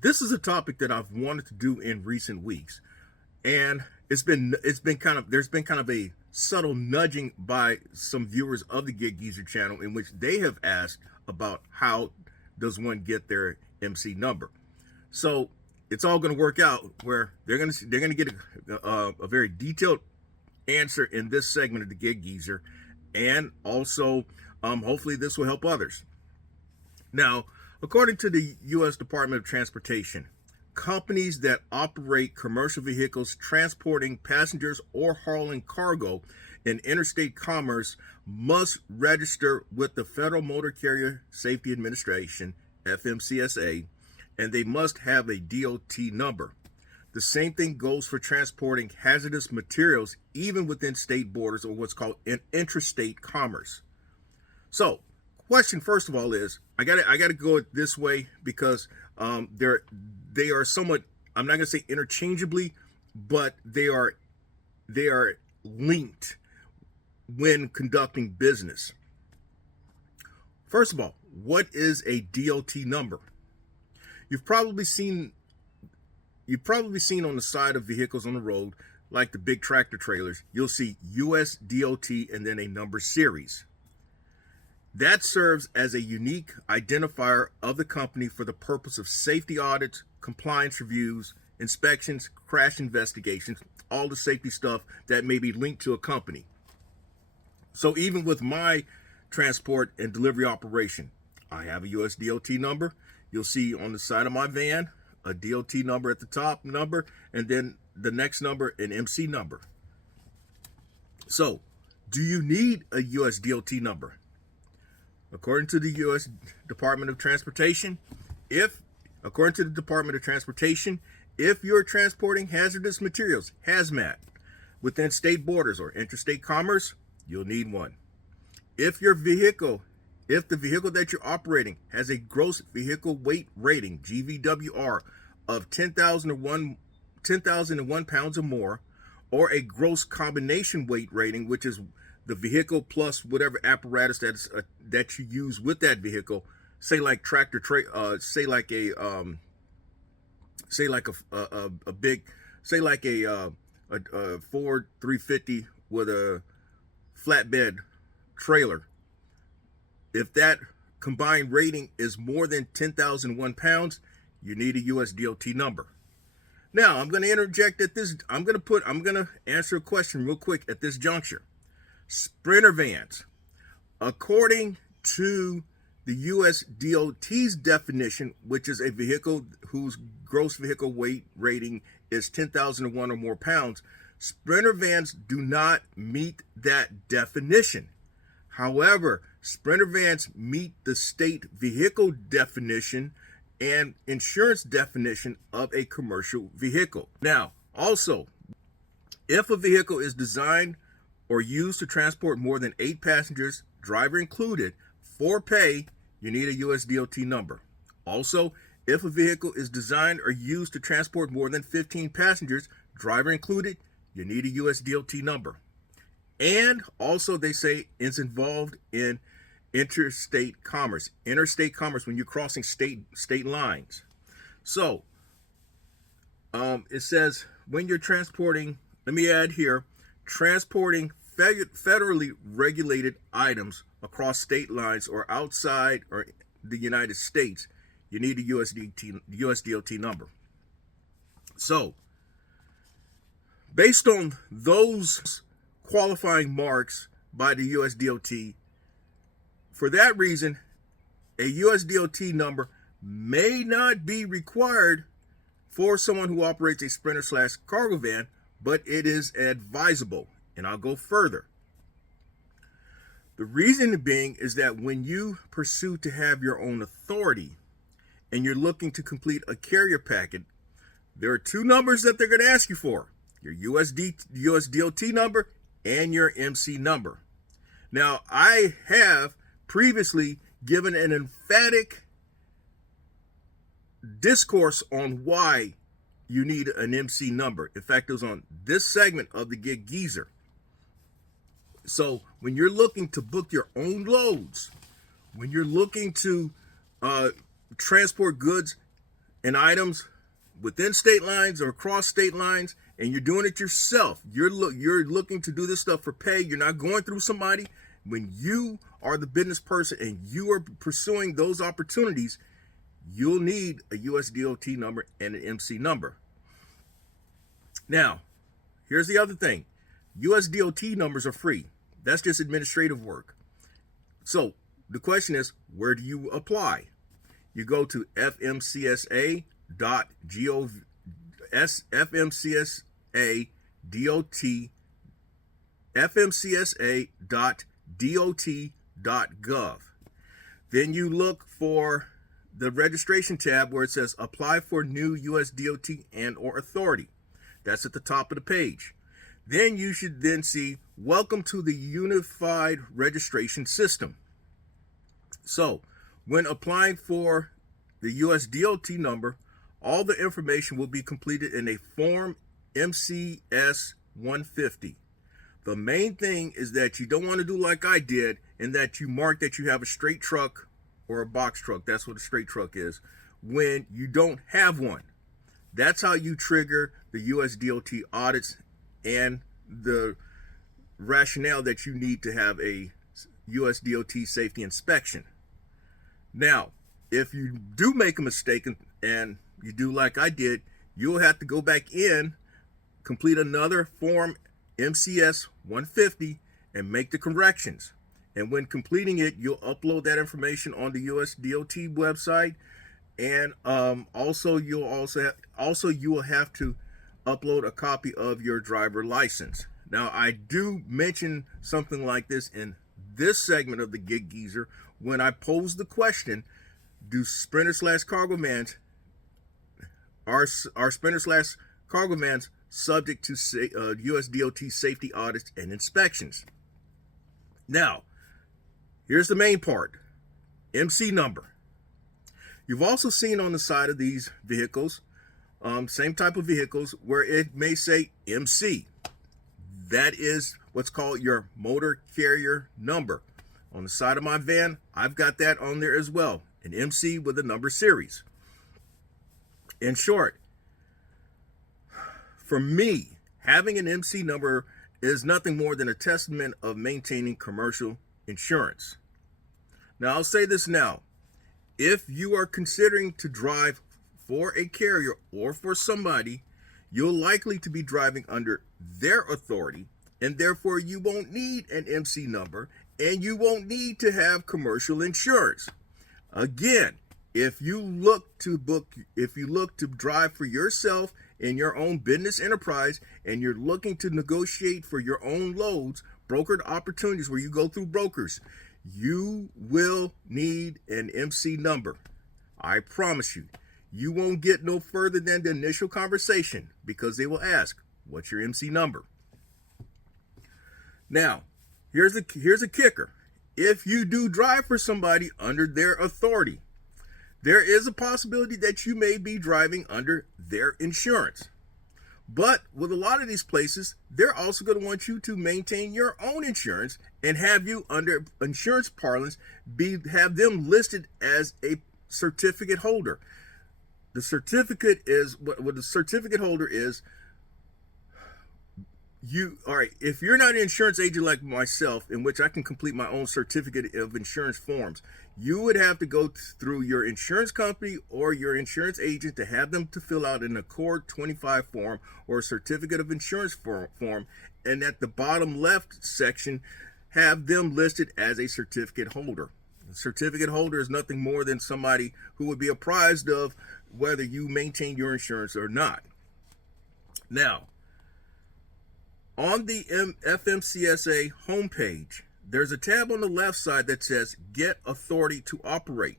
this is a topic that I've wanted to do in recent weeks, and it's been kind of there's been kind of a subtle nudging by some viewers of the Gig Geezer channel in which they have asked about how does one get their MC number. So it's all going to work out where they're going to get a very detailed answer in this segment of the Gig Geezer, and also hopefully this will help others. Now, according to the U.S. Department of Transportation, companies that operate commercial vehicles transporting passengers or hauling cargo in interstate commerce must register with the Federal Motor Carrier Safety Administration, FMCSA, and they must have a DOT number. The same thing goes for transporting hazardous materials even within state borders, or what's called an intrastate commerce. So, question first of all is, I gotta go it this way because they are somewhat, I'm not gonna say interchangeably, but they are linked when conducting business. First of all, what is a DOT number? You've probably seen on the side of vehicles on the road, like the big tractor trailers, you'll see USDOT and then a number series. That serves as a unique identifier of the company for the purpose of safety audits, compliance reviews, inspections, crash investigations, all the safety stuff that may be linked to a company. So even with my transport and delivery operation, I have a USDOT number. You'll see on the side of my van a DOT number at the top number, and then the next number, an MC number. So, do you need a USDOT number? According to the U.S. Department of Transportation, if you're transporting hazardous materials, hazmat, within state borders or interstate commerce, you'll need one. If the vehicle that you're operating has a gross vehicle weight rating, GVWR, of 10,001 pounds or more, or a gross combination weight rating, which is the vehicle plus whatever apparatus that you use with that vehicle, say like say like a Ford 350 with a flatbed trailer. If that combined rating is more than 10,001 pounds, you need a USDOT number. Now, I'm going to interject at this. I'm going to answer a question real quick at this juncture. Sprinter vans, according to the USDOT's definition, which is a vehicle whose gross vehicle weight rating is 10,001 or more pounds, Sprinter vans do not meet that definition. However, Sprinter vans meet the state vehicle definition and insurance definition of a commercial vehicle. Now, also, if a vehicle is designed or used to transport more than 8 passengers, driver included, for pay, you need a USDOT number. Also, if a vehicle is designed or used to transport more than 15 passengers, driver included, you need a USDOT number. And also, they say it's involved in interstate commerce when you're crossing state lines. So it says when you're transporting, let me add here, transporting federally regulated items across state lines or outside or the United States, you need a USDOT number. So based on those qualifying marks by the USDOT, for that reason, a USDOT number may not be required for someone who operates a Sprinter/cargo van, but it is advisable. And I'll go further. The reason being is that when you pursue to have your own authority and you're looking to complete a carrier packet, there are 2 numbers that they're going to ask you for: your USDOT number and your MC number. Now, I have previously given an emphatic discourse on why you need an MC number. In fact, it was on this segment of the Gig Geezer. So when you're looking to book your own loads, when you're looking to transport goods and items within state lines or across state lines, and you're doing it yourself, you're looking to do this stuff for pay, you're not going through somebody, when you are the business person and you are pursuing those opportunities, you'll need a USDOT number and an MC number. Now, here's the other thing. USDOT numbers are free. That's just administrative work. So the question is, where do you apply? You go to fmcsa.gov, fmcsa.dot.gov. Then you look for the registration tab where it says apply for new USDOT and or authority. That's at the top of the page. Then you should then see welcome to the unified registration system. So when applying for the USDOT number, all the information will be completed in a form MCS 150. The main thing is that you don't want to do like I did, and that you mark that you have a straight truck or a box truck. That's what a straight truck is, when you don't have one. That's how you trigger the USDOT audits and the rationale that you need to have a USDOT safety inspection. Now, if you do make a mistake and you do like I did, you'll have to go back in, complete another form MCS 150, and make the corrections. And when completing it, you'll upload that information on the USDOT website, and you will have to upload a copy of your driver license. Now, I do mention something like this in this segment of the Gig Geezer when I pose the question: do Sprinter/Cargo Vans are Sprinter/Cargo Vans subject to USDOT safety audits and inspections? Now, here's the main part: MC number. You've also seen on the side of these vehicles, same type of vehicles, where it may say MC. That is what's called your motor carrier number. On the side of my van, I've got that on there as well, an MC with a number series. In short, for me, having an MC number is nothing more than a testament of maintaining commercial insurance. Now, I'll say this now. If you are considering to drive for a carrier or for somebody, you're likely to be driving under their authority, and therefore you won't need an MC number, and you won't need to have commercial insurance. Again, if you look to drive for yourself in your own business enterprise, and you're looking to negotiate for your own loads, brokered opportunities where you go through brokers, you will need an MC number. I promise you. You won't get no further than the initial conversation, because they will ask, what's your MC number? Now, here's a kicker. If you do drive for somebody under their authority, there is a possibility that you may be driving under their insurance. But with a lot of these places, they're also going to want you to maintain your own insurance and have you, under insurance parlance, have them listed as a certificate holder. The certificate is what the certificate holder is. If you're not an insurance agent like myself, in which I can complete my own certificate of insurance forms, you would have to go through your insurance company or your insurance agent to have them to fill out an Accord 25 form or a certificate of insurance form, and at the bottom left section, have them listed as a certificate holder. A certificate holder is nothing more than somebody who would be apprised of whether you maintain your insurance or not. Now, on the FMCSA homepage, there's a tab on the left side that says Get Authority to Operate.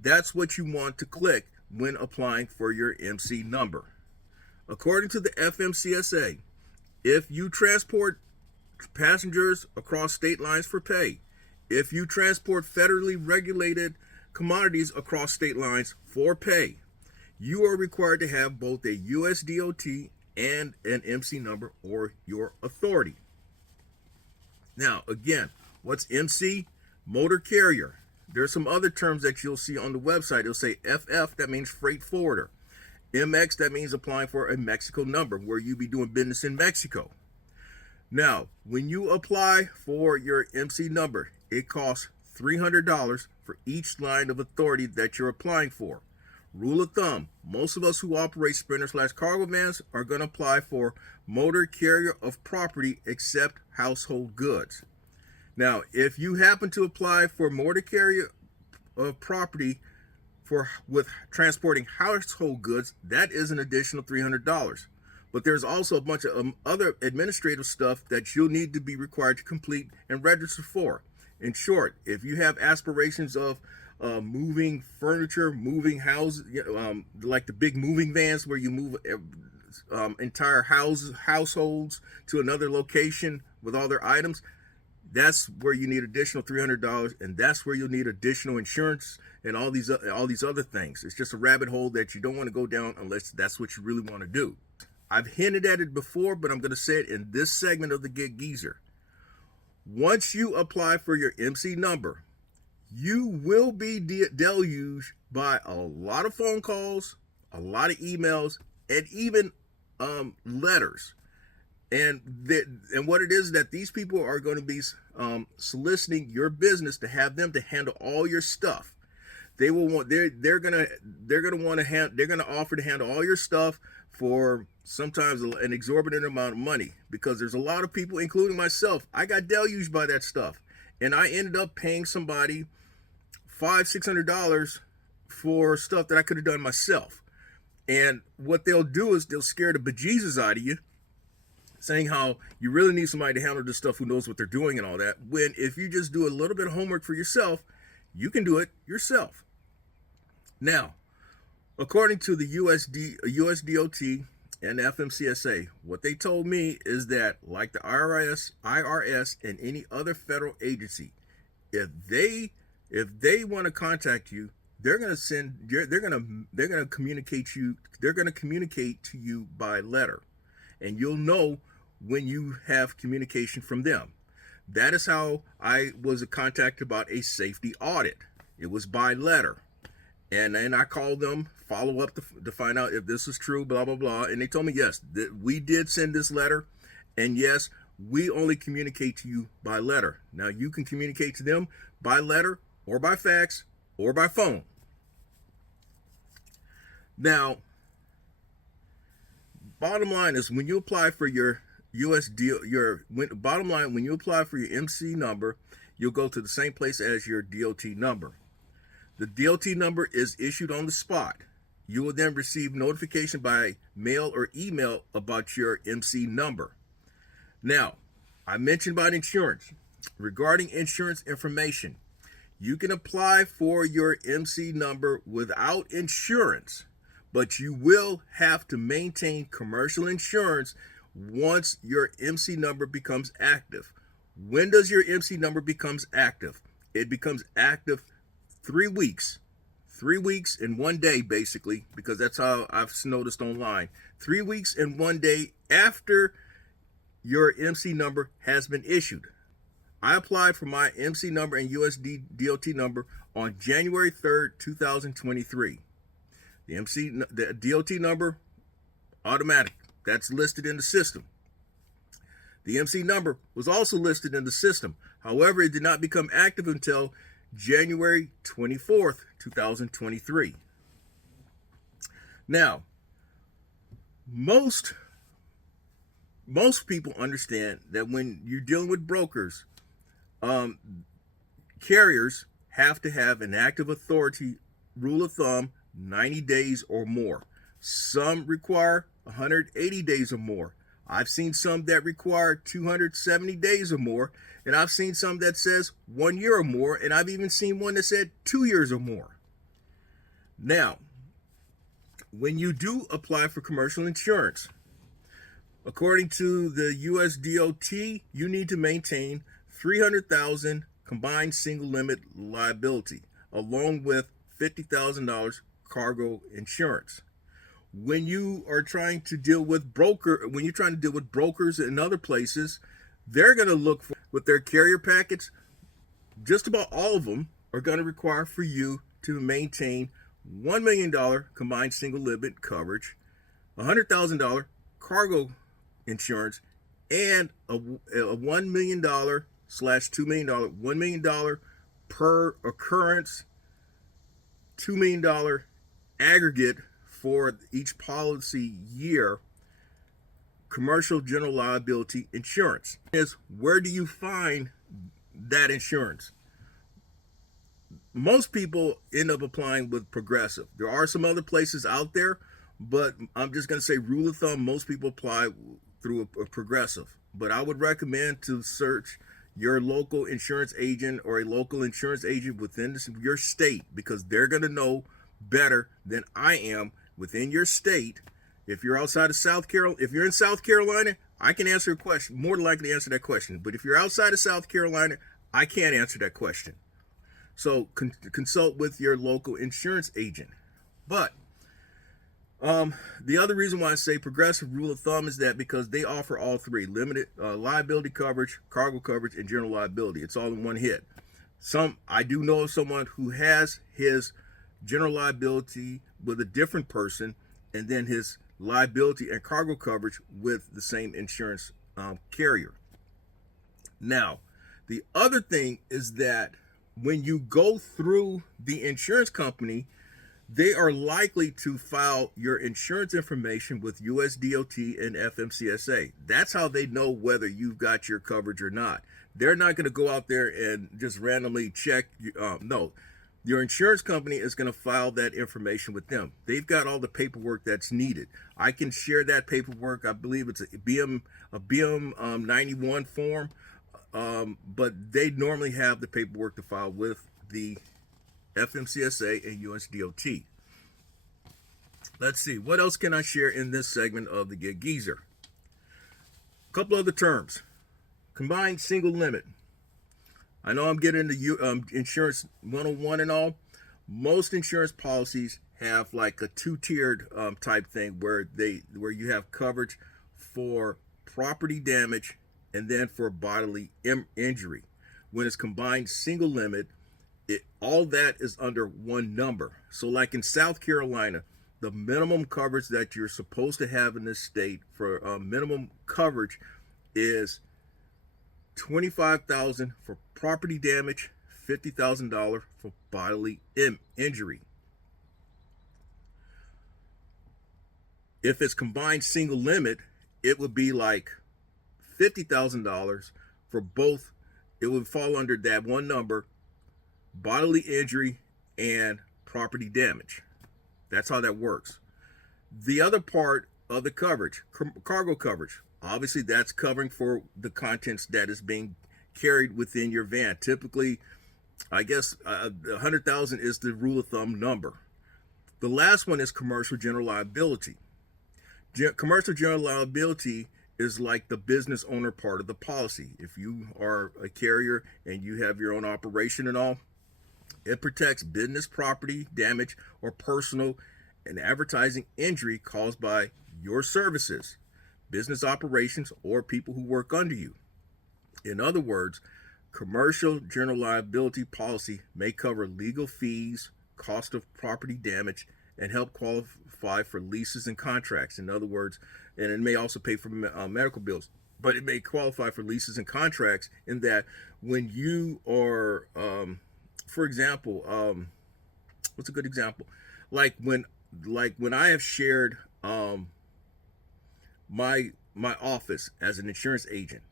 That's what you want to click when applying for your MC number. According to the FMCSA, if you transport passengers across state lines for pay, if you transport federally regulated commodities across state lines for pay, you are required to have both a USDOT and an MC number or your authority. Now, again, what's MC? Motor carrier. There's some other terms that you'll see on the website. It'll say FF, that means freight forwarder. MX, that means applying for a Mexico number, where you be doing business in Mexico. Now, when you apply for your MC number, it costs $300 for each line of authority that you're applying for. Rule of thumb, most of us who operate sprinter/cargo vans are going to apply for motor carrier of property except household goods. Now, if you happen to apply for motor carrier of property with transporting household goods, that is an additional $300. But there's also a bunch of other administrative stuff that you'll need to be required to complete and register for. In short, if you have aspirations of moving furniture, moving houses, like the big moving vans where you move entire households to another location with all their items, that's where you need additional $300, and that's where you'll need additional insurance and all these other things. It's just a rabbit hole that you don't want to go down unless that's what you really want to do. I've hinted at it before, but I'm going to say it in this segment of the Get Geezer. Once you apply for your MC number, you will be deluged by a lot of phone calls, a lot of emails, and even letters. And what it is that these people are going to be soliciting your business to have them to handle all your stuff. They will want they're gonna offer to handle all your stuff for sometimes an exorbitant amount of money, because there's a lot of people, including myself, I got deluged by that stuff, and I ended up paying somebody $500-600 for stuff that I could have done myself. And what they'll do is they'll scare the bejesus out of you, saying how you really need somebody to handle this stuff who knows what they're doing and all that, when if you just do a little bit of homework for yourself, you can do it yourself. Now, according to the USDOT and FMCSA, what they told me is that, like the IRS and any other federal agency, if they want to contact you, they're going to communicate to you by letter, and you'll know when you have communication from them. That is how I was contacted about a safety audit. It was by letter. And then I called them, follow up to find out if this is true, blah, blah, blah. And they told me, yes, that we did send this letter. And yes, we only communicate to you by letter. Now, you can communicate to them by letter or by fax or by phone. Now, bottom line is, when you apply for your when you apply for your MC number, you'll go to the same place as your DOT number. The DOT number is issued on the spot. You will then receive notification by mail or email about your MC number. Now, I mentioned about insurance. Regarding insurance information, you can apply for your MC number without insurance, but you will have to maintain commercial insurance once your MC number becomes active. When does your MC number becomes active? It becomes active 3 weeks. 3 weeks and 1 day, basically, because that's how I've noticed online. 3 weeks and 1 day after your MC number has been issued. I applied for my MC number and USDOT number on January 3rd, 2023. The DOT number, automatic. That's listed in the system. The MC number was also listed in the system. However, it did not become active until January 24th, 2023. Now, most people understand that when you're dealing with brokers, carriers have to have an active authority, rule of thumb, 90 days or more. Some require 180 days or more. I've seen some that require 270 days or more, and I've seen some that says 1 year or more, and I've even seen one that said 2 years or more. Now, when you do apply for commercial insurance, according to the USDOT, you need to maintain $300,000 combined single limit liability, along with $50,000 cargo insurance. When you are trying to deal with brokers and other places, they're going to look for, with their carrier packets, just about all of them are going to require for you to maintain $1 million combined single limit coverage, $100,000 cargo insurance, and a $1 million slash $2 million, $1 million per occurrence, $2 million aggregate for each policy year commercial general liability insurance. Is where do you find that insurance? Most people end up applying with Progressive. There are some other places out there, but I'm just going to say rule of thumb, most people apply through a Progressive. But I would recommend to search your local insurance agent or a local insurance agent within your state, because they're going to know better than I am within your state. If you're outside of South Carolina, if you're in South Carolina, I can answer a question, more than likely answer that question. But if you're outside of South Carolina, I can't answer that question. So consult with your local insurance agent. But the other reason why I say Progressive rule of thumb is that because they offer all three: limited liability coverage, cargo coverage, and general liability. It's all in one hit. I do know of someone who has his general liability with a different person, and then his liability and cargo coverage with the same insurance carrier. Now, the other thing is that when you go through the insurance company, they are likely to file your insurance information with USDOT and fmcsa. That's how they know whether you've got your coverage or not. They're not going to go out there and just randomly check. No, your insurance company is going to file that information with them. They've got all the paperwork that's needed. I can share that paperwork. I believe it's a BM 91 form, but they normally have the paperwork to file with the fmcsa and USDOT. Let's see, what else can I share in this segment of the Get Geezer? A couple other terms. Combined single limit. I know I'm getting into insurance 101 and all. Most insurance policies have like a two-tiered type thing where you have coverage for property damage and then for bodily injury. When it's combined single limit, all that is under one number. So like in South Carolina, the minimum coverage that you're supposed to have in this state for minimum coverage is $25,000 for property damage, $50,000 for bodily injury. If it's combined single limit, it would be like $50,000 for both. It would fall under that one number: bodily injury and property damage. That's how that works. The other part of the coverage, cargo coverage, obviously that's covering for the contents that is being carried within your van. Typically, I guess 100,000 is the rule of thumb number. The last one is commercial general liability. Commercial general liability is like the business owner part of the policy. If you are a carrier and you have your own operation and all, it protects business property damage or personal and advertising injury caused by your services, business operations, or people who work under you. In other words, commercial general liability policy may cover legal fees, cost of property damage, and help qualify for leases and contracts. In other words, and it may also pay for medical bills, but it may qualify for leases and contracts in that when you are, for example, what's a good example? Like when I have shared my office as an insurance agent,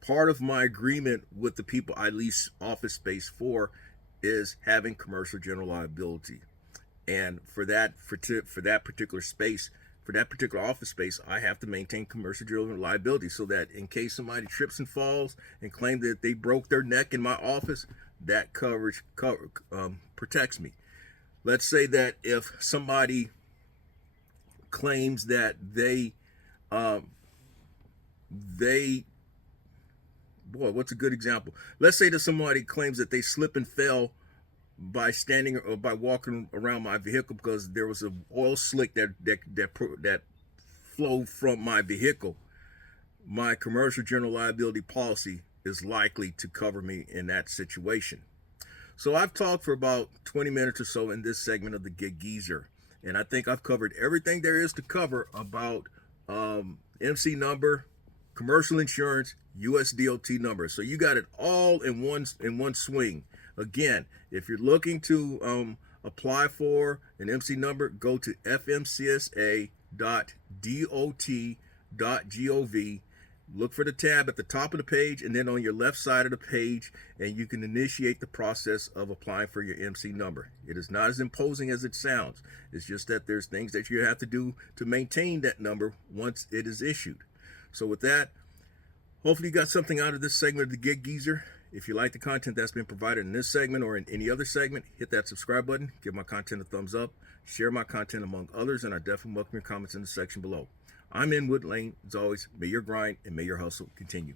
part of my agreement with the people I lease office space for is having commercial general liability. And for that particular space, for that particular office space, I have to maintain commercial general liability so that in case somebody trips and falls and claim that they broke their neck in my office, that coverage protects me. Let's say that if somebody claims that what's a good example? Let's say that somebody claims that they slip and fell by standing or by walking around my vehicle because there was an oil slick that flowed from my vehicle. My commercial general liability policy is likely to cover me in that situation. So I've talked for about 20 minutes or so in this segment of the Gig Geezer, and I think I've covered everything there is to cover about MC number, commercial insurance, USDOT number. So you got it all in one swing. Again, if you're looking to apply for an MC number, go to fmcsa.dot.gov. Look for the tab at the top of the page and then on your left side of the page, and you can initiate the process of applying for your MC number. It is not as imposing as it sounds. It's just that there's things that you have to do to maintain that number once it is issued. So with that, hopefully you got something out of this segment of the Gig Geezer. If you like the content that's been provided in this segment or in any other segment, hit that subscribe button, give my content a thumbs up, share my content among others, and I definitely welcome your comments in the section below. I'm in Wood Lane. As always, may your grind and may your hustle continue.